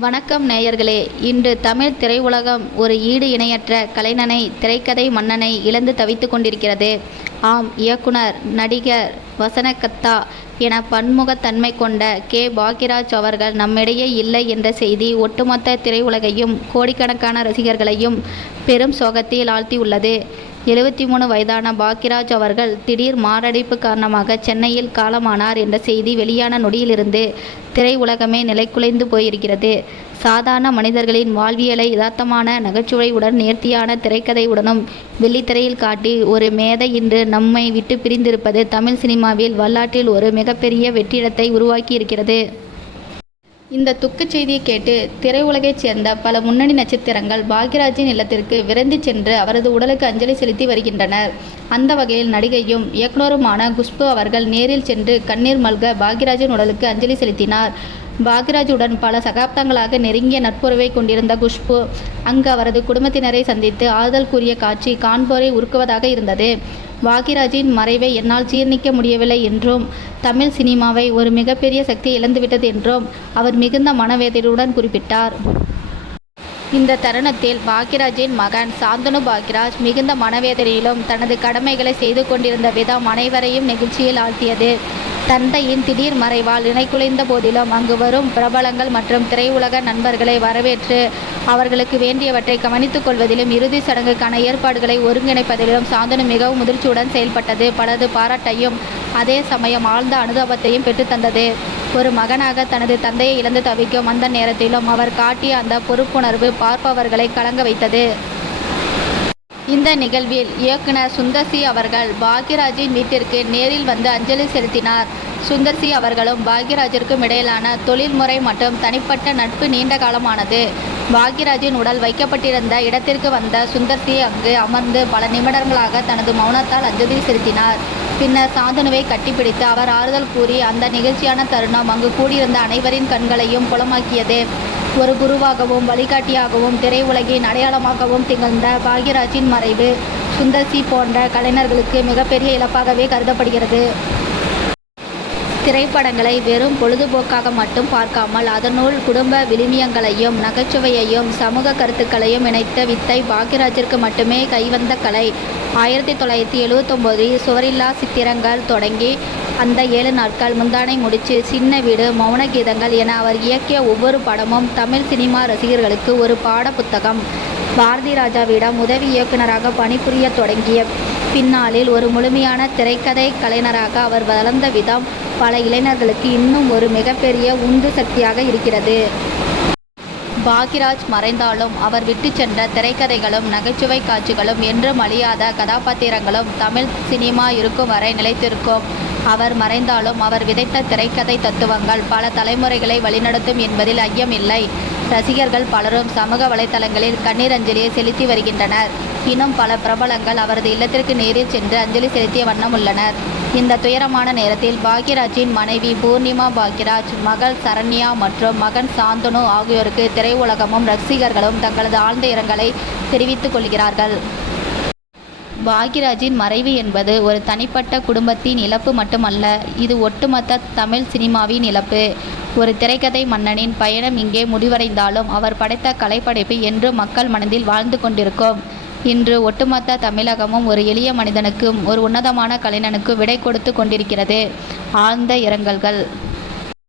வணக்கம் நேயர்களே. இன்று தமிழ் திரையுலகம் ஒரு ஈடு இணையற்ற கலைஞனை, திரைக்கதை மன்னனை இழந்து தவித்துக் கொண்டிருக்கிறது. ஆம், இயக்குனர், நடிகர், வசனகர்த்தா என பன்முகத்தன்மை கொண்ட பாக்யராஜ் அவர்கள் நம்மிடையே இல்லை என்ற செய்தி ஒட்டுமொத்த திரையுலகையும் கோடிக்கணக்கான ரசிகர்களையும் பெரும் சோகத்தில் ஆழ்த்தியுள்ளது. 73 வயதான பாக்யராஜ் அவர்கள் திடீர் மாரடைப்பு காரணமாக சென்னையில் காலமானார் என்ற செய்தி வெளியான நொடியிலிருந்து திரையுலகமே நிலைகுலைந்து போயிருக்கிறது. சாதாரண மனிதர்களின் வாழ்வியலை யதார்த்தமான நகைச்சுவையுடன், நேர்த்தியான திரைக்கதையுடனும் வெள்ளித்திரையில் காட்டி ஒரு மேதை இன்று நம்மை விட்டு பிரிந்திருப்பது தமிழ் சினிமாவில் வரலாற்றில் ஒரு மிகப்பெரிய வெற்றிடத்தை உருவாக்கியிருக்கிறது. இந்த துக்கச் செய்தியை கேட்டு திரையுலகைச் சேர்ந்த பல முன்னணி நட்சத்திரங்கள் பாக்யராஜின் இல்லத்திற்கு விரைந்து சென்று அவரது உடலுக்கு அஞ்சலி செலுத்தி வருகின்றனர். அந்த வகையில் நடிகையும் இயக்குனருமான குஷ்பு அவர்கள் நேரில் சென்று கண்ணீர் மல்க பாக்யராஜின் உடலுக்கு அஞ்சலி செலுத்தினார். பாக்யராஜுடன் பல சகாப்தங்களாக நெருங்கிய நட்புறவை கொண்டிருந்த குஷ்பு அங்கு அவரது குடும்பத்தினரை சந்தித்து ஆறுதல் கூறிய காட்சி காண்போரை உருக்குவதாக இருந்தது. பாக்யராஜின் மறைவை என்னால் ஜீர்ணிக்க முடியவில்லை என்றும், தமிழ் சினிமாவை ஒரு மிகப்பெரிய சக்தியை இழந்துவிட்டது என்றும் அவர் மிகுந்த மனவேதனையுடன் குறிப்பிட்டார். இந்த தருணத்தில் பாக்யராஜின் மகன் சாந்தனு பாக்யராஜ் மிகுந்த மனவேதனையிலும் தனது கடமைகளை செய்து கொண்டிருந்த விதம் அனைவரையும் நெகிழ்ச்சியில் ஆழ்த்தியது. தந்தையின் திடீர் மறைவால் நிலைகுலைந்த போதிலும் அங்கு வரும் பிரபலங்கள் மற்றும் திரையுலக நண்பர்களை வரவேற்று அவர்களுக்கு வேண்டியவற்றை கவனித்துக் கொள்வதிலும் இறுதி சடங்குக்கான ஏற்பாடுகளை ஒருங்கிணைப்பதிலும் சாந்தனு மிகவும் முதிர்ச்சியுடன் செயல்பட்டது பலரது பாராட்டையும் அதே சமயம் ஆழ்ந்த அனுதாபத்தையும் பெற்றுத்தந்தது. ஒரு மகனாக தனது தந்தையை இழந்து தவிக்கும் அந்த நேரத்திலும் அவர் காட்டிய அந்த பொறுப்புணர்வு பார்ப்பவர்களை கலங்க வைத்தது. இந்த நிகழ்வில் இயக்குனர் சுந்தர் சி அவர்கள் பாக்யராஜின் வீட்டிற்கு நேரில் வந்து அஞ்சலி செலுத்தினார். சுந்தர் சி அவர்களும் பாக்யராஜிற்கும் இடையிலான தொழில்முறை மற்றும் தனிப்பட்ட நட்பு நீண்ட காலமானது. பாக்யராஜின் உடல் வைக்கப்பட்டிருந்த இடத்திற்கு வந்த சுந்தர் சி அங்கு அமர்ந்து பல நிமிடங்களாக தனது மௌனத்தால் அஞ்சலி செலுத்தினார். பின்னர் சாந்தனுவை கட்டிப்பிடித்து அவர் ஆறுதல் கூறி அந்த நிகழ்ச்சியான தருணம் அங்கு கூடியிருந்த அனைவரின் கண்களையும் புலமாக்கியது. ஒரு குருவாகவும் வழிகாட்டியாகவும் திரையுலகின் அடையாளமாகவும் திகழ்ந்த பாக்யராஜின் மறைவு சுந்தர் சி போன்ற கலைஞர்களுக்கு மிகப்பெரிய இழப்பாகவே கருதப்படுகிறது. திரைப்படங்களை வெறும் பொழுதுபோக்காக மட்டும் பார்க்காமல் அதனுள் குடும்ப விழுமியங்களையும் நகைச்சுவையையும் சமூக கருத்துக்களையும் இணைத்த வித்தை பாக்யராஜிற்கு மட்டுமே கைவந்த கலை. 1979 சுவரில்லா சித்திரங்கள் தொடங்கி அந்த 7 நாட்கள், முந்தானை முடிச்சு, சின்ன வீடு, மௌன கீதங்கள் என அவர் இயக்கிய ஒவ்வொரு படமும் தமிழ் சினிமா ரசிகர்களுக்கு ஒரு பாட புத்தகம். பாரதி ராஜாவிடம் உதவி இயக்குனராக பணிபுரிய தொடங்கிய பின்னாளில் ஒரு முழுமையான திரைக்கதை கலைஞராக அவர் வளர்ந்த விதம் பல இளைஞர்களுக்கு இன்னும் ஒரு மிகப்பெரிய உந்து சக்தியாக இருக்கிறது. பாக்யராஜ் மறைந்தாலும் அவர் விட்டு சென்ற திரைக்கதைகளும் நகைச்சுவை காட்சிகளும் என்றும் அழியாத கதாபாத்திரங்களும் தமிழ் சினிமா இருக்கும் வரை நிலைத்திருக்கும். அவர் மறைந்தாலும் அவர் விதைத்த திரைக்கதை தத்துவங்கள் பல தலைமுறைகளை வழிநடத்தும் என்பதில் ஐயமில்லை. ரசிகர்கள் பலரும் சமூக வலைதளங்களில் கண்ணீர் அஞ்சலியை செலுத்தி வருகின்றனர். இன்னும் பல பிரபலங்கள் அவரது இல்லத்திற்கு நேரில் சென்று அஞ்சலி செலுத்திய வண்ணம் உள்ளனர். இந்த துயரமான நேரத்தில் பாக்யராஜின் மனைவி பூர்ணிமா பாக்யராஜ், மகள் சரண்யா மற்றும் மகன் சாந்தனு ஆகியோருக்கு திரையுலகமும் ரசிகர்களும் தங்களது ஆழ்ந்த இரங்கலை தெரிவித்துக் கொள்கிறார்கள். பாக்யராஜின் மறைவு என்பது ஒரு தனிப்பட்ட குடும்பத்தின் இழப்பு மட்டுமல்ல, இது ஒட்டுமொத்த தமிழ் சினிமாவின் இழப்பு. ஒரு திரைக்கதை மன்னனின் பயணம் இங்கே முடிவடைந்தாலும் அவர் படைத்த கலைப்படைப்பு என்றும் மக்கள் மனதில் வாழ்ந்து கொண்டிருக்கும். இன்று ஒட்டுமொத்த தமிழகமும் ஒரு எளிய மனிதனுக்கும் ஒரு உன்னதமான கலைஞனுக்கும் விடை கொடுத்து கொண்டிருக்கிறது. ஆழ்ந்த இரங்கல்கள்.